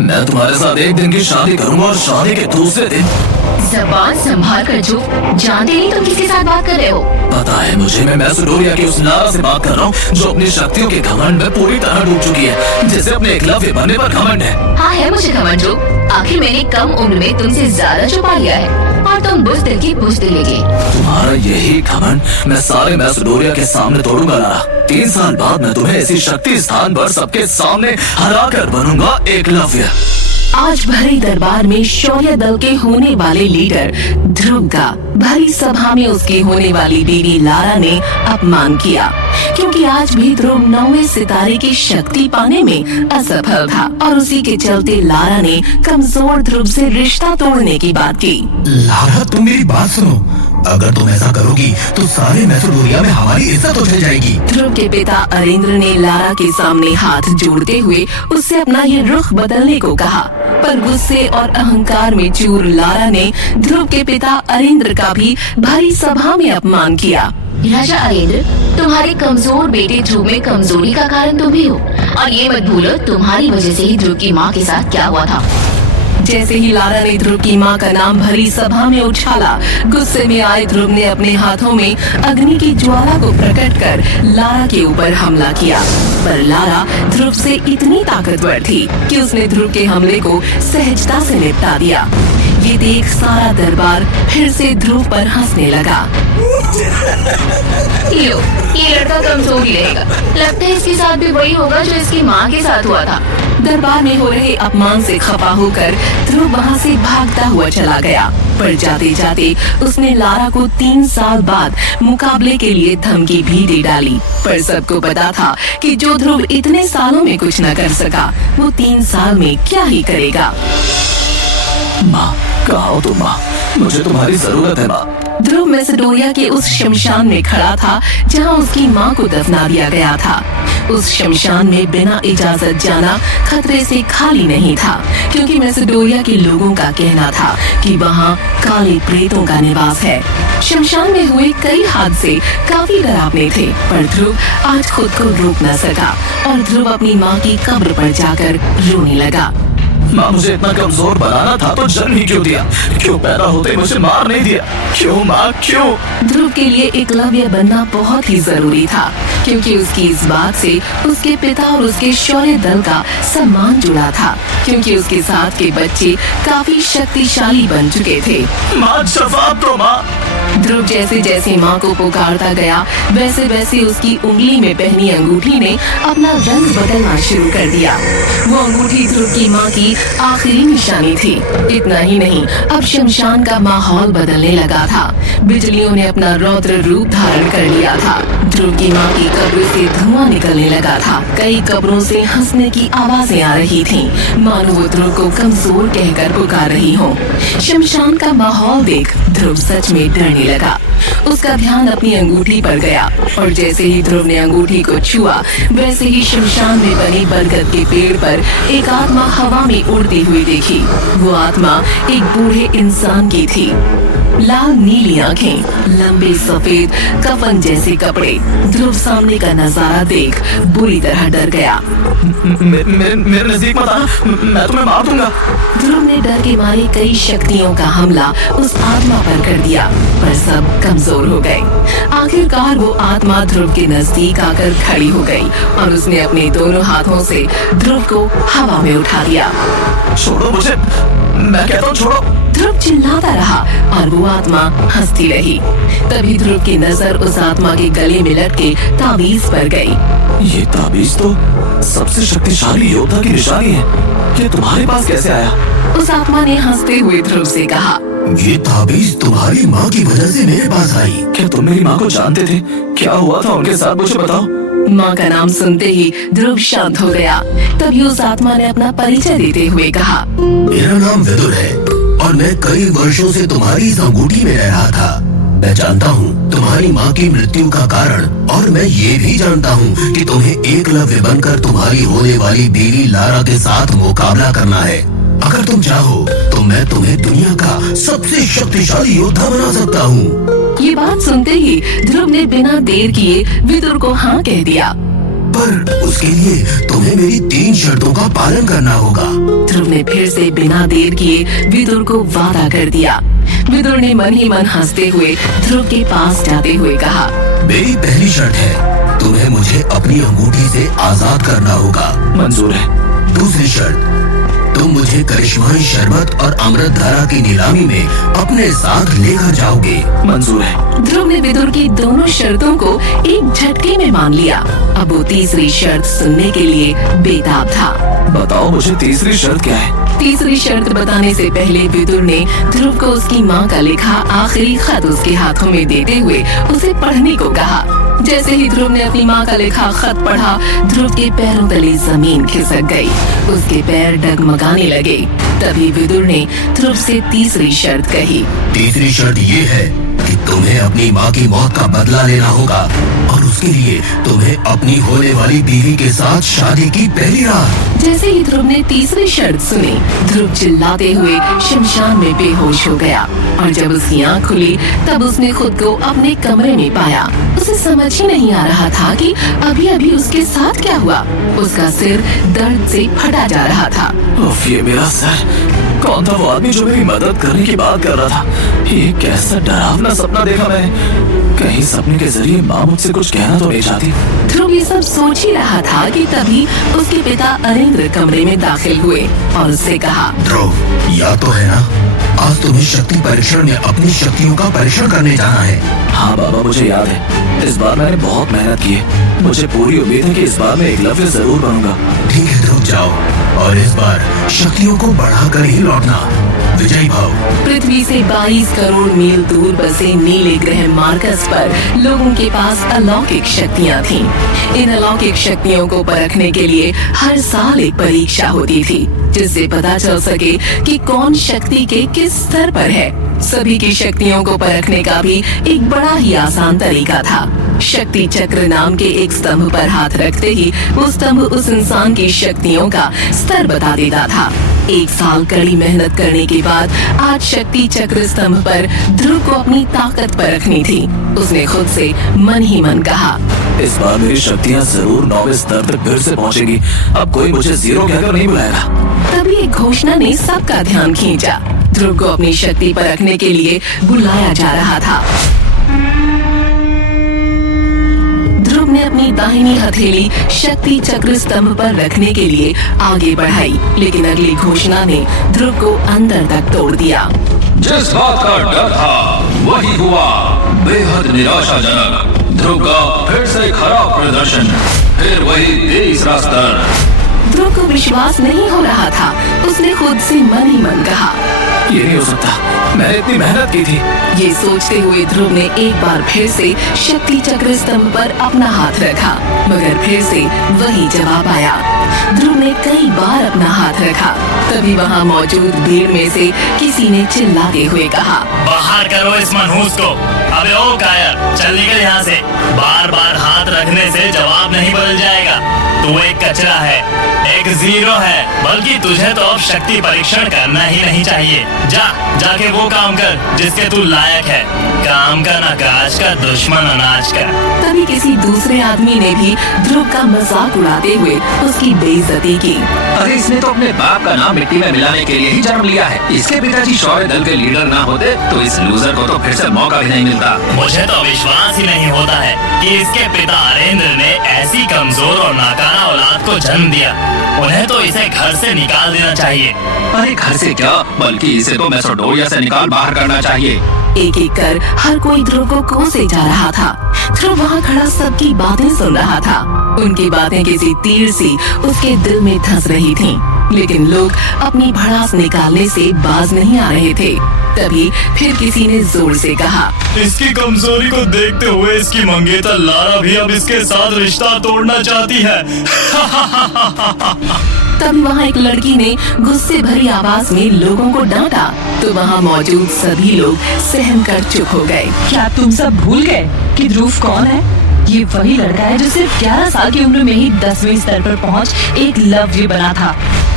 मैं तुम्हारे साथ एक दिन की शादी करूंगा और शादी के दूसरे दिन। जबान संभाल कर जो जानते नहीं तुम किसके साथ बात कर रहे हो। पता है मुझे, मैं मैसेडोनिया की उस लारा से बात कर रहा हूँ जो अपनी शक्तियों के घमंड में पूरी तरह डूब चुकी है, जिसे अपने एकलव्य बनने पर घमंड है। हाँ है मुझे घमंड जो, आखिर मैंने कम उम्र में तुमसे ज्यादा छुपा लिया है और तुम बुज़दिल की बुज़दिल लेके। तुम्हारा यही घमंड मैं सारे मैसेडोनिया के सामने तोड़ूंगा लारा। 3 साल बाद मैं तुम्हें इसी शक्ति स्थान पर सबके सामने हरा कर बनूंगा एकलव्य। आज भरे दरबार में शौर्य दल के होने वाले लीडर ध्रुव का भरी सभा में उसकी होने वाली बीवी लारा ने अपमान किया, क्योंकि आज भी ध्रुव 9वें सितारे की शक्ति पाने में असफल था और उसी के चलते लारा ने कमजोर ध्रुव से रिश्ता तोड़ने की बात की। लारा, तुम मेरी बात सुनो, अगर तुम ऐसा करोगी तो सारे मैसेडोनिया में हमारी इज्जत उठ जाएगी। ध्रुव के पिता अरेंद्र ने लारा के सामने हाथ जोड़ते हुए उससे अपना ये रुख बदलने को कहा, पर गुस्से और अहंकार में चूर लारा ने ध्रुव के पिता अरेंद्र का भी भरी सभा में अपमान किया। राजा अरेंद्र, तुम्हारे कमजोर बेटे ध्रुव में कमजोरी का कारण तुम ही हो, और ये मत भूलो तुम्हारी वजह से ही ध्रुव की माँ के साथ क्या हुआ था। जैसे ही लारा ने ध्रुव की माँ का नाम भरी सभा में उछाला, गुस्से में आए ध्रुव ने अपने हाथों में अग्नि की ज्वाला को प्रकट कर लारा के ऊपर हमला किया, पर लारा ध्रुव से इतनी ताकतवर थी कि उसने ध्रुव के हमले को सहजता से निपटा दिया। ये देख सारा दरबार फिर से ध्रुव पर हंसने लगा। लो, ये लड़का कमजोर ही रहेगा, लगता है इसके साथ भी वही होगा जो इसकी माँ के साथ हुआ था। दरबार में हो रहे अपमान से खफा होकर ध्रुव वहाँ से भागता हुआ चला गया, पर जाते जाते उसने लारा को 3 साल बाद मुकाबले के लिए धमकी भी दे डाली। पर सबको पता था कि जो ध्रुव इतने सालों में कुछ न कर सका, वो 3 साल में क्या ही करेगा। माँ, कहाँ हो तुम माँ? मुझे तुम्हारी जरूरत है माँ। ध्रुव मैसेडोनिया के उस शमशान में खड़ा था जहाँ उसकी माँ को दफना दिया गया था। उस शमशान में बिना इजाजत जाना खतरे से खाली नहीं था, क्योंकि मैसेडोनिया के लोगों का कहना था कि वहाँ काले प्रेतों का निवास है। शमशान में हुए कई हादसे काफी डरावने थे, पर ध्रुव आज खुद को रोक न सका और ध्रुव अपनी माँ की कब्र पर जाकर रोने लगा। माँ, मुझे इतना कमजोर बनाना था तो जन्म ही क्यों दिया? क्यों पैदा होते मुझे मार नहीं दिया? क्यों माँ, क्यों? ध्रुव के लिए एकलव्य बनना बहुत ही जरूरी था, क्योंकि उसकी इस बात से उसके पिता और उसके शौर्य दल का सम्मान जुड़ा था, क्योंकि उसके साथ के बच्चे काफी शक्तिशाली बन चुके थे। माँ, जवाब दो माँ। ध्रुव जैसे जैसे माँ को पुकारता गया, वैसे वैसे उसकी उंगली में पहनी अंगूठी ने अपना रंग बदलना शुरू कर दिया। वो अंगूठी ध्रुव की माँ की आखिरी निशानी थी। इतना ही नहीं, अब शमशान का माहौल बदलने लगा था। बिजलियों ने अपना रौद्र रूप धारण कर लिया था। ध्रुव की माँ की कब्र से धुआं निकलने लगा था। कई कब्रों से हंसने की आवाजें आ रही थीं, मानो वो ध्रुव को कमजोर कहकर पुकार रही हो। शमशान का माहौल देख ध्रुव सच में डरने लगा। उसका ध्यान अपनी अंगूठी पर गया, और जैसे ही ध्रुव ने अंगूठी को छुआ, वैसे ही शमशान में बने बरगद के पेड़ पर एक आत्मा हवा में उड़ती हुई देखी। वो आत्मा एक बूढ़े इंसान की थी। लाल नीली आंखें, लंबे सफेद कफन जैसे कपड़े। ध्रुव सामने का नजारा देख बुरी तरह डर गया। मेरे नजदीक मत आना, मैं तुम्हें मार दूंगा। ध्रुव ने डर के मारे कई शक्तियों का हमला उस आत्मा पर कर दिया, पर सब कमजोर हो गए। आखिरकार वो आत्मा ध्रुव के नजदीक आकर खड़ी हो गई और उसने अपने दोनों हाथों से ध्रुव को हवा में उठा दिया। छोड़ो मुझे, मैं कहता हूँ छोड़ो। ध्रुव चिल्लाता रहा और वो आत्मा हंसती रही। तभी ध्रुव की नजर उस आत्मा के गले में लटके ताबीज पर गई। ये ताबीज तो सबसे शक्तिशाली योद्धा की निशानी है, ये तुम्हारे पास कैसे आया? उस आत्मा ने हंसते हुए ध्रुव से कहा, ये ताबीज तुम्हारी माँ की वजह से मेरे पास आई। क्या तुम मेरी माँ को जानते थे? क्या हुआ था उनके साथ, मुझे बताओ। माँ का नाम सुनते ही ध्रुव शांत हो गया। तभी उस आत्मा ने अपना परिचय देते हुए कहा, मेरा नाम विदुर है और मैं कई वर्षों से तुम्हारी इस अंगूठी में रह रहा था। मैं जानता हूँ तुम्हारी माँ की मृत्यु का कारण, और मैं ये भी जानता हूँ कि तुम्हें एकलव्य बनकर तुम्हारी होने वाली बीवी लारा के साथ मुकाबला करना है। अगर तुम चाहो तो मैं तुम्हें दुनिया का सबसे शक्तिशाली योद्धा बना सकता हूँ। ये बात सुनते ही ध्रुव ने बिना देर किए विदुर को हाँ कह दिया। पर उसके लिए तुम्हें मेरी 3 शर्तों का पालन करना होगा। ध्रुव ने फिर से बिना देर किए विदुर को वादा कर दिया। विदुर ने मन ही मन हंसते हुए ध्रुव के पास जाते हुए कहा, मेरी पहली शर्त है, तुम्हें मुझे अपनी अंगूठी से आजाद करना होगा। मंजूर है। दूसरी शर्त, तुम मुझे करिश्माई शरबत और अमृत धारा की नीलामी में अपने साथ लेकर जाओगे। मंजूर है। ध्रुव ने विदुर की दोनों शर्तों को एक झटके में मान लिया। अब वो तीसरी शर्त सुनने के लिए बेताब था। बताओ मुझे तीसरी शर्त क्या है? तीसरी शर्त बताने से पहले विदुर ने ध्रुव को उसकी माँ का लिखा आखिरी खत उसके हाथों में देते हुए उसे पढ़ने को कहा। जैसे ही ध्रुव ने अपनी माँ का लिखा खत पढ़ा, ध्रुव के पैरों तले जमीन खिसक गई। उसके पैर डगमगाने लगे। तभी विदुर ने ध्रुव से तीसरी शर्त कही। तीसरी शर्त ये है कि तुम्हें अपनी माँ की मौत का बदला लेना होगा और उसके लिए तुम्हें अपनी होने वाली बीवी के साथ शादी की पहली रात। जैसे ही ध्रुव ने तीसरी शर्त सुनी, ध्रुव चिल्लाते हुए शमशान में बेहोश हो गया और जब उसकी आँख खुली तब उसने खुद को अपने कमरे में पाया। उसे समझ ही नहीं आ रहा था कि अभी अभी उसके साथ क्या हुआ। उसका सिर दर्द से फटा जा रहा था। उफ, ये मेरा सर। कौन था वो आदमी जो मेरी मदद करने की बात कर रहा था? ये कैसा डरावना सपना देखा मैंने। कहीं सपने के जरिए माँ मुझसे कुछ कहना तो नहीं चाहती। ध्रुव ये सब सोच ही रहा था कि तभी उसके पिता अरेंद्र कमरे में दाखिल हुए और उससे कहा, ध्रुव, याद तो है ना, आज तुम्हें शक्ति परीक्षण में अपनी शक्तियों का परीक्षण करने जाना है। हाँ बाबा, मुझे याद है। इस बार मैंने बहुत मेहनत की है। मुझे पूरी उम्मीद है कि इस बार मैं एकलव्य जरूर बनूंगा। ठीक है ध्रुव, जाओ और इस बार शक्तियों को बढ़ाकर ही लौटना। विजयी भाव। पृथ्वी से 22 करोड़ मील दूर बसे नीले ग्रह मार्कस पर लोगों के पास अलौकिक शक्तियाँ थीं। इन अलौकिक शक्तियों को परखने के लिए हर साल एक परीक्षा होती थी, जिससे पता चल सके कि कौन शक्ति के किस स्तर पर है। सभी की शक्तियों को परखने का भी एक बड़ा ही आसान तरीका था। शक्ति चक्र नाम के एक स्तंभ पर हाथ रखते ही वो स्तंभ उस इंसान की शक्तियों का स्तर बता देता था। 1 साल कड़ी मेहनत करने के बाद आज शक्ति चक्र स्तंभ पर ध्रुव को अपनी ताकत परखनी थी। उसने खुद से मन ही मन कहा, इस बार मेरी शक्तियाँ जरूर 9वें स्तर तक फिर से पहुँचेगी। अब कोई मुझे 0 कहकर नहीं बुलाएगा। तभी एक घोषणा ने सबका ध्यान खींचा। ध्रुव को अपनी शक्ति परखने के लिए बुलाया जा रहा था। ध्रुव ने अपनी दाहिनी हथेली शक्ति चक्र स्तंभ पर रखने के लिए आगे बढ़ाई, लेकिन अगली घोषणा ने ध्रुव को अंदर तक तोड़ दिया। जिस बात का डर था वही हुआ। बेहद निराशाजनक। ध्रुव का फिर से खराब प्रदर्शन, फिर वही 23वां स्तर। ध्रुव को विश्वास नहीं हो रहा था। उसने खुद से मन ही मन कहा, ये नहीं हो सकता, मैंने इतनी मेहनत की थी। ये सोचते हुए ध्रुव ने एक बार फिर से शक्ति चक्र स्तंभ पर अपना हाथ रखा, मगर फिर से वही जवाब आया। ध्रुव ने कई बार अपना हाथ रखा, तभी वहाँ मौजूद भीड़ में से किसी ने चिल्लाते हुए कहा, बाहर करो इस मनहूस को। अबे ओ कायर, चल निकल यहाँ से। बार बार हाथ रखने से जवाब नहीं बदल जाएगा। तू एक कचरा है, एक 0 है, बल्कि तुझे तो अब शक्ति परीक्षण करना ही नहीं चाहिए। जाके वो काम कर जिसके तू लायक है। काम का ना काज का, दुश्मन अनाज का। तभी किसी दूसरे आदमी ने भी ध्रुव का मजाक उड़ाते हुए उसकी बेइज्जती की। अरे इसने तो अपने बाप का नाम मिट्टी में मिलाने के लिए ही जन्म लिया है। इसके पिताजी शौर्य दल के लीडर ना होते तो इस लूजर को तो फिर से मौका भी नहीं मिलता। मुझे तो विश्वास ही नहीं होता है कि इसके पिता अरेंद्र ने ऐसी कमजोर और नाकारा औलाद को जन्म दिया। उन्हें तो इसे घर से निकाल देना चाहिए। अरे घर से क्या, बल्कि इसे तो मैसेडोनिया से निकाल बाहर करना चाहिए। एक एक कर हर कोई ध्रुव को कोसे जा रहा था। ध्रुव वहाँ खड़ा सबकी बातें सुन रहा था। उनकी बातें किसी तीर सी उसके दिल में धंस रही थीं, लेकिन लोग अपनी भड़ास निकालने से बाज नहीं आ रहे थे। तभी फिर किसी ने जोर से कहा, इसकी कमजोरी को देखते हुए इसकी मंगेतर लारा भी अब इसके साथ रिश्ता तोड़ना चाहती है। तभी वहाँ एक लड़की ने गुस्से भरी आवाज में लोगों को डांटा, तो वहाँ मौजूद सभी लोग सहम कर चुप हो गए। क्या तुम सब भूल गए कि ध्रुव कौन है? ये वही लड़का है जो सिर्फ 11 साल की उम्र में ही 10वें स्तर पर पहुंच एक लव्य बना था,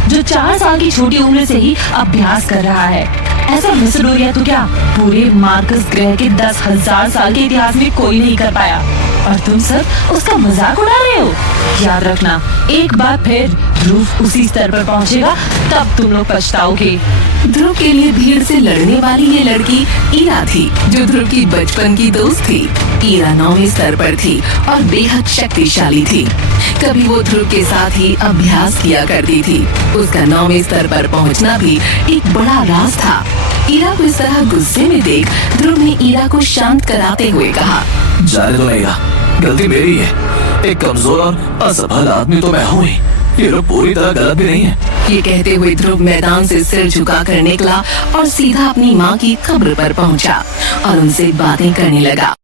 जो 4 साल की छोटी उम्र से ही अभ्यास कर रहा है। ऐसा मैसेडोनिया तो क्या पूरे मार्कस ग्रह के 10,000 साल के इतिहास में कोई नहीं कर पाया। और तुम सब उसका मजाक उड़ा रहे हो। याद रखना, एक बार फिर ध्रुव उसी स्तर पर पहुंचेगा तब तुम लोग पछताओगे। ध्रुव के लिए भीड़ से लड़ने वाली ये लड़की ईरा थी, जो ध्रुव की बचपन की दोस्त थी। ईरा 9वें स्तर पर थी और बेहद शक्तिशाली थी। कभी वो ध्रुव के साथ ही अभ्यास किया करती थी। उसका 9वें स्तर पर पहुंचना भी एक बड़ा राज था। ईरा को इस तरह गुस्से में देख ध्रुव ने ईरा को शांत कराते हुए कहा, जाने दो ईरा, गलती मेरी है। एक कमजोर और असफल आदमी तो मैं हूँ ही, ये लोग पूरी तरह गलत भी नहीं है। ये कहते हुए ध्रुव मैदान से सिर झुकाकर निकला और सीधा अपनी माँ की कब्र पर पहुंचा और उनसे बातें करने लगा।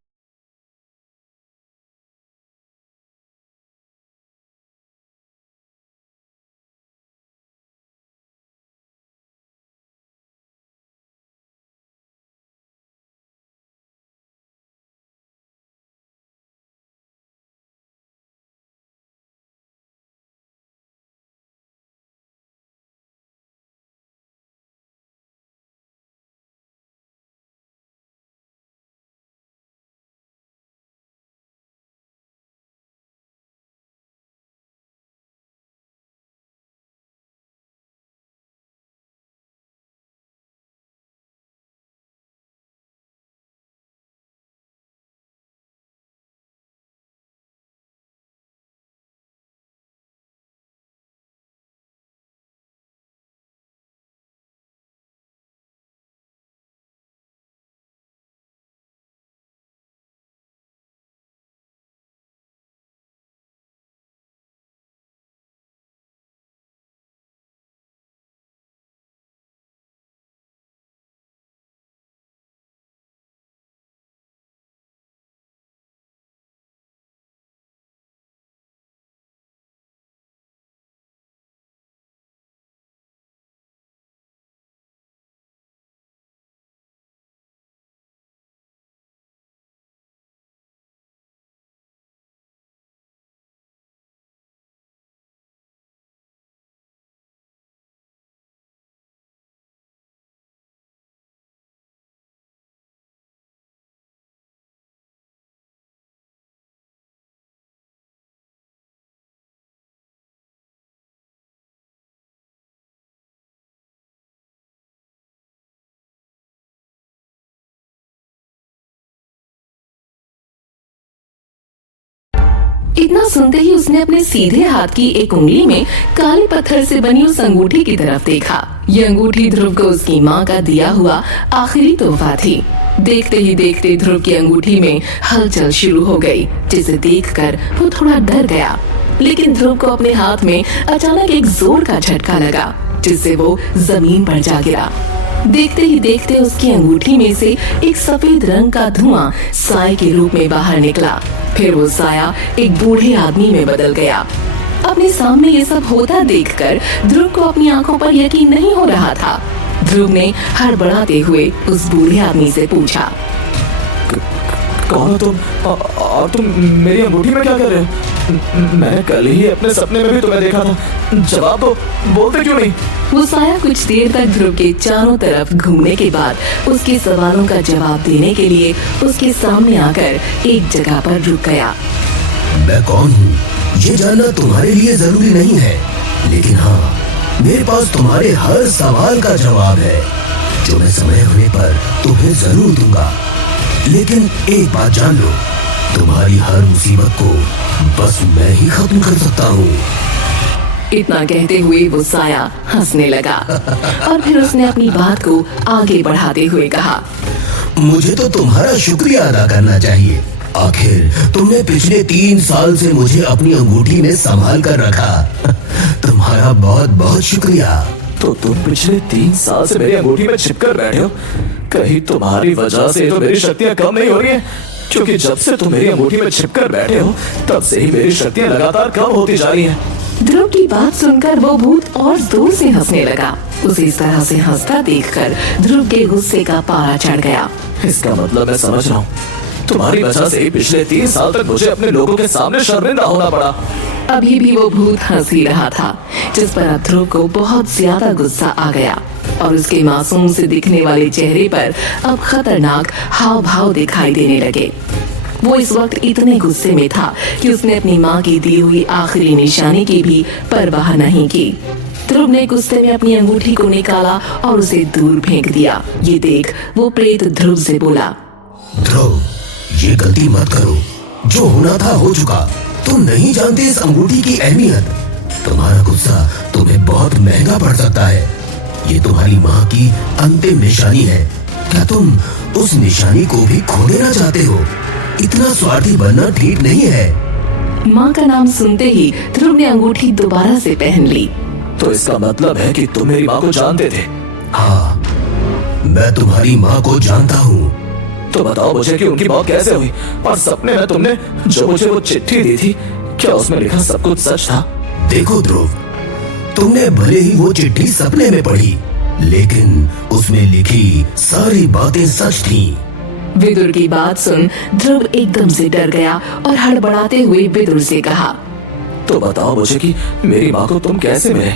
इतना सुनते ही उसने अपने सीधे हाथ की एक उंगली में काले पत्थर से बनी उस अंगूठी की तरफ देखा। ये अंगूठी ध्रुव को उसकी माँ का दिया हुआ आखिरी तोहफा थी। देखते ही देखते ध्रुव की अंगूठी में हलचल शुरू हो गई, जिसे देखकर वो थोड़ा डर गया। लेकिन ध्रुव को अपने हाथ में अचानक एक जोर का झटका लगा, जिससे वो जमीन पर जा गिरा। देखते ही देखते उसकी अंगूठी में से एक सफेद रंग का धुआं साए के रूप में बाहर निकला। फिर वो साया एक बूढ़े आदमी में बदल गया। अपने सामने ये सब होता देखकर ध्रुव को अपनी आंखों पर यकीन नहीं हो रहा था। ध्रुव ने हड़बड़ाते हुए उस बूढ़े आदमी से पूछा, कौन हो तुम और तुम मेरी अंगूठी में क्या कर रहे हो? मैं कल ही अपने सपने में भी तुम्हें देखा था। जवाब दो, बोलते क्यों नहीं? वो साया कुछ देर तक ध्रुव के चारों तरफ घूमने के बाद उसके सवालों का जवाब देने के लिए उसके सामने आकर एक जगह पर रुक गया। मैं कौन हूँ ये जानना तुम्हारे लिए जरूरी नहीं है, लेकिन हाँ, मेरे पास तुम्हारे हर सवाल का जवाब है, जो मैं समय होने पर तुम्हें जरूर दूंगा। लेकिन एक बात जान लो, तुम्हारी हर मुसीबत को बस मैं ही खत्म कर सकता हूँ। इतना कहते हुए वो साया हंसने लगा और फिर उसने अपनी बात को आगे बढ़ाते हुए कहा, मुझे तो तुम्हारा शुक्रिया अदा करना चाहिए। आखिर तुमने पिछले 3 साल से मुझे अपनी अंगूठी में संभाल कर रखा। तुम्हारा बहुत बहुत शुक्रिया। तो तुम पिछले 3 साल से मेरी अंगूठी में छिपकर बैठे हो। कहीं तुम्हारी वजह से तो मेरी शक्तियाँ कम नहीं हो रही हैं? क्योंकि जब से तुम मेरी अंगूठी में छिपकर बैठे हो, तब से ही मेरी शक्तियाँ लगातार कम होती जा रही हैं। ध्रुव की बात सुनकर वो भूत और जोर से हंसने लगा। उसे इस तरह से हंसता देखकर ध्रुव के गुस्से का पारा चढ़ गया। इसका मतलब मैं समझ रहा हूँ, तुम्हारी वजह से ही पिछले 3 साल तक मुझे अपने लोगों के सामने शर्मिंदा होना पड़ा। अभी भी वो भूत हंस ही रहा था, जिस पर अब ध्रुव को बहुत ज्यादा गुस्सा आ गया और उसके मासूम से दिखने वाले चेहरे पर अब खतरनाक हाव भाव दिखाई देने लगे। वो इस वक्त इतने गुस्से में था कि उसने अपनी माँ की दी हुई आखिरी निशानी की भी परवाह नहीं की। ध्रुव ने गुस्से में अपनी अंगूठी को निकाला और उसे दूर फेंक दिया। ये देख वो प्रेत ध्रुव से बोला, ध्रुव, ये गलती मत करो। जो होना था हो चुका। तुम नहीं जानते इस अंगूठी की अहमियत। तुम्हारा गुस्सा तुम्हें बहुत महंगा पड़ सकता है। ये तुम्हारी माँ की अंतिम निशानी है। क्या तुम उस निशानी को भी खो देना चाहते हो? इतना स्वार्थी बनना ठीक नहीं है। माँ का नाम सुनते ही ध्रुव ने अंगूठी दोबारा से पहन ली। तो इसका मतलब है कि तुम मेरी माँ को जानते थे? हाँ, मैं तुम्हारी माँ को जानता हूँ। तो बताओ मुझे कि उनकी मौत कैसे हुई, और सपने में तुमने जो मुझे वो चिट्ठी दी थी, क्या उसमें लिखा सब कुछ सच था? देखो ध्रुव, तुमने भले ही वो चिट्ठी सपने में पढ़ी, लेकिन उसमें लिखी सारी बातें सच थीं। विदुर की बात सुन ध्रुव एकदम से डर गया और हड़बड़ाते हुए विदुर से कहा, तो बताओ मुझे कि मेरी माँ को तुम कैसे मिले,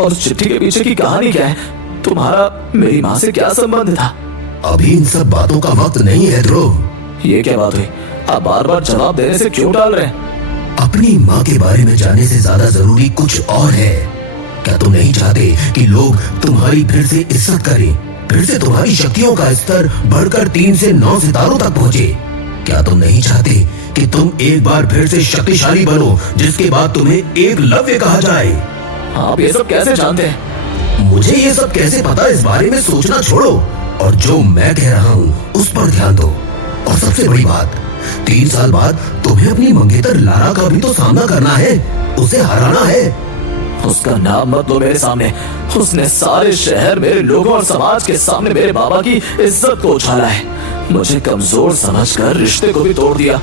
और चिट्ठी के पीछे की कहानी क्या है? तुम्हारा मेरी माँ से क्या संबंध था? अभी इन सब बातों का वक्त नहीं है ध्रुव। ये क्या बात हुई? आप बार बार जवाब देने से क्यों टाल रहे हैं? अपनी माँ के बारे में जानने से ज्यादा जरूरी कुछ और है। क्या तुम नहीं चाहते कि लोग तुम्हारी फिर से इज्जत करें, फिर से तुम्हारी शक्तियों का स्तर बढ़कर 3 से 9 सितारों तक पहुँचे? क्या तुम नहीं चाहते कि तुम एक बार फिर से शक्तिशाली बनो, जिसके बाद तुम्हें एकलव्य कहा जाए? आप ये सब कैसे जानते हैं? मुझे ये सब कैसे पता, इस बारे में सोचना छोड़ो और जो मैं कह रहा हूँ उस पर ध्यान दो। और सबसे बड़ी बात, 3 साल बाद तुम्हें अपनी मंगेतर लारा का भी तो सामना करना है, उसे हराना है। उसका नाम मत लो मेरे सामने। उसने सारे शहर, मेरे लोगों और समाज के सामने मेरे बाबा की इज्जत को उछाला है। मुझे कमजोर समझकर रिश्ते को भी तोड़ दिया।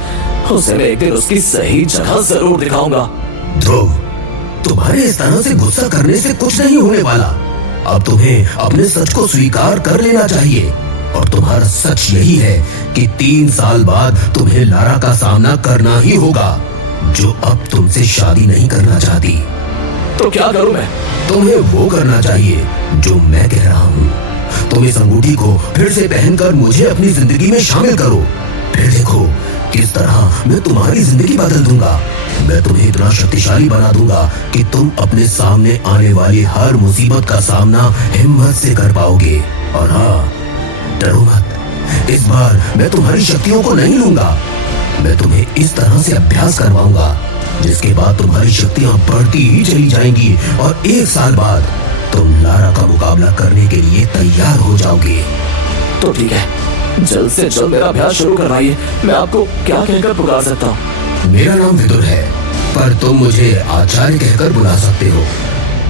उसे मैं एक दिन उसकी सही जगह जरूर दिखाऊंगा। ध्रुव, तुम्हारे इस तरह से गुस्सा करने से कुछ नहीं होने वाला। अब तुम्हें अपने सच को स्वीकार कर लेना चाहिए, और तुम्हारा सच यही है कि 3 साल बाद तुम्हें लारा का सामना करना ही होगा, जो अब तुमसे शादी नहीं करना चाहती। तो क्या करूं मैं? तुम्हें वो करना चाहिए जो मैं कह रहा हूँ। तुम इस अंगूठी को फिर से पहनकर मुझे अपनी जिंदगी में शामिल करो। फिर देखो किस तरह मैं तुम्हारी जिंदगी बदल दूंगा। मैं तुम्हें इतना शक्तिशाली बना दूंगा कि तुम अपने सामने आने वाली हर मुसीबत का सामना हिम्मत से कर पाओगे। और हाँ, डरो मत। इस बार मैं तुम्हारी शक्तियों को नहीं लूंगा। मैं तुम्हें इस तरह से अभ्यास करवाऊंगा जिसके बाद तुम्हारी शक्तियां बढ़ती ही चली जाएंगी, और 1 साल बाद तुम लारा का मुकाबला करने के लिए तैयार हो जाओगे। तो ठीक है, जल्द से जल्द मेरा अभ्यास शुरू करवाइए। मैं आपको क्या कहकर पुकार सकता हूँ? मेरा नाम विदुर है, पर तुम मुझे आचार्य कहकर बुला सकते हो।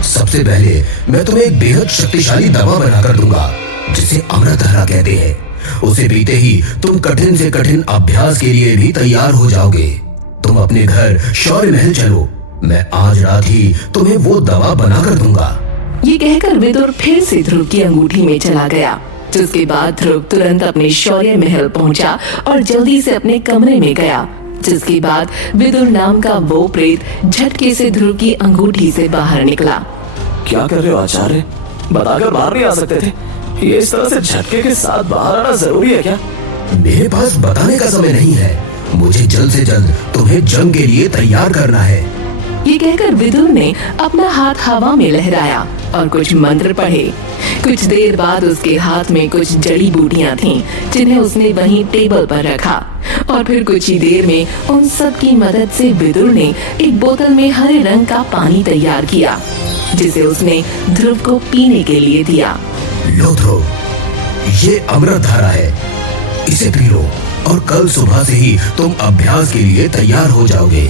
सबसे पहले मैं तुम्हें एक बेहद शक्तिशाली दवा बनाकर दूंगा, जिसे अमृतधारा कहते हैं। उसे पीते ही तुम कठिन से कठिन अभ्यास के लिए भी तैयार हो जाओगे। तुम अपने घर शौर्य महल चलो, मैं आज रात ही तुम्हें वो दवा बनाकर दूंगा। ये कहकर विदुर फिर से ध्रुव की अंगूठी में चला गया, जिसके बाद ध्रुव तुरंत अपने शौर्य महल पहुंचा और जल्दी से अपने कमरे में गया। जिसके बाद विदुर नाम का वो प्रेत झटके से ध्रुव की अंगूठी से बाहर निकला। क्या कर रहे हो आचार्य? बताकर बाहर नहीं आ सकते थे? ये इस तरह से झटके के साथ बाहर आना जरूरी है क्या? मेरे पास बताने का समय नहीं है। मुझे जल्द से जल्द तुम्हें जंग के लिए तैयार करना है। ये कहकर विदुर ने अपना हाथ हवा में लहराया और कुछ मंत्र पढ़े। कुछ देर बाद उसके हाथ में कुछ जड़ी बूटियां थीं, जिन्हें उसने वहीं टेबल पर रखा। और फिर कुछ ही देर में उन सब की मदद से विदुर ने एक बोतल में हरे रंग का पानी तैयार किया, जिसे उसने ध्रुव को पीने के लिए दिया। लो ध्रुव, ये अमृतधारा है, इसे पी लो और कल सुबह से ही तुम अभ्यास के लिए तैयार हो जाओगे।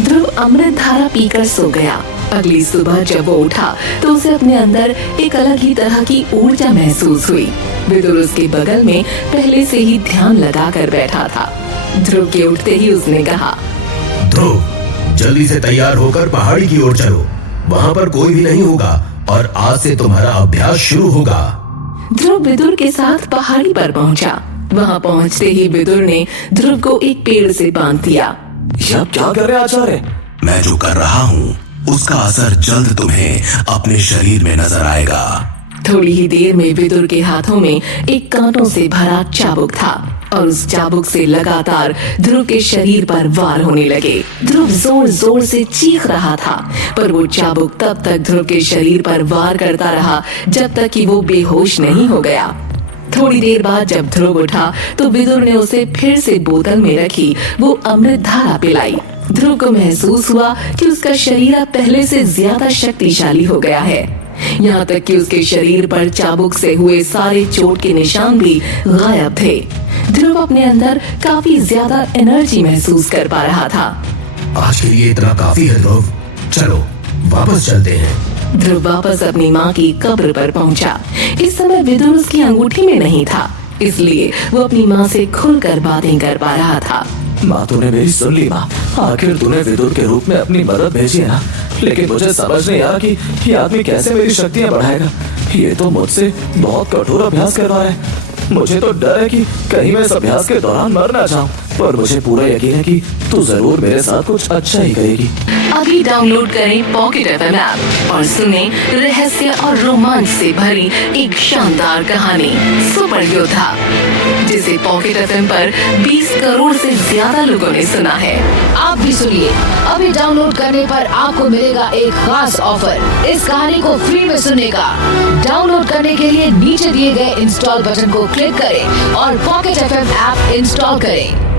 ध्रुव अमृतधारा पीकर सो गया। अगली सुबह जब वो उठा तो उसे अपने अंदर एक अलग ही तरह की ऊर्जा महसूस हुई। विदुर उसके बगल में पहले से ही ध्यान लगा कर बैठा था। ध्रुव के उठते ही उसने कहा, ध्रुव, जल्दी से तैयार होकर पहाड़ी की ओर चलो। वहाँ पर कोई भी नहीं होगा और आज से तुम्हारा अभ्यास शुरू होगा। ध्रुव विदुर के साथ पहाड़ी पर पहुँचा। वहाँ पहुँचते ही विदुर ने ध्रुव को एक पेड़ से बांध दिया। ये आप क्या कर रहे हैं आचार्य? मैं जो कर रहा हूँ उसका असर जल्द तुम्हें अपने शरीर में नजर आएगा। थोड़ी ही देर में विदुर के हाथों में एक कांटों से भरा चाबुक था और उस चाबुक से लगातार ध्रुव के शरीर पर वार होने लगे। ध्रुव जोर जोर से चीख रहा था, पर वो चाबुक तब तक ध्रुव के शरीर पर वार करता रहा जब तक कि वो बेहोश नहीं हो गया। थोड़ी देर बाद जब ध्रुव उठा तो विदुर ने उसे फिर से बोतल में रखी वो अमृत धारा पिलाई। ध्रुव को महसूस हुआ कि उसका शरीर अब पहले से ज्यादा शक्तिशाली हो गया है। यहाँ तक कि उसके शरीर पर चाबुक से हुए सारे चोट के निशान भी गायब थे। ध्रुव अपने अंदर काफी ज्यादा एनर्जी महसूस कर पा रहा था। आज के लिए इतना काफी है ध्रुव, चलो वापस चलते हैं। ध्रुव वापस अपनी माँ की कब्र पर पहुँचा। इस समय विदुर उसकी अंगूठी में नहीं था, इसलिए वो अपनी माँ से खुलकर बातें कर पा रहा था। माँ, तूने मेरी सुन ली माँ। आखिर तूने विदुर के रूप में अपनी मदद भेजी है ना, लेकिन मुझे समझ नहीं आया कि ये आदमी कैसे मेरी शक्तियाँ बढ़ाएगा। ये तो मुझसे बहुत कठोर अभ्यास करवा रहा है। मुझे तो डर है कि कहीं मैं इस अभ्यास के दौरान मर ना जाऊं, पर मुझे पूरा यकीन है कि तू जरूर मेरे साथ कुछ अच्छा ही करेगी। अभी डाउनलोड करें पॉकेट FM ऐप और सुने रहस्य और रोमांच से भरी एक शानदार कहानी सुपर योद्धा, जिसे पॉकेट FM पर 20 करोड़ से ज्यादा लोगों ने सुना है। आप भी सुनिए, अभी डाउनलोड करने पर आपको मिलेगा एक खास ऑफर इस कहानी को फ्री में सुनने का। डाउनलोड करने के लिए नीचे दिए गए इंस्टॉल बटन को क्लिक करें और पॉकेट FM ऐप इंस्टॉल करें।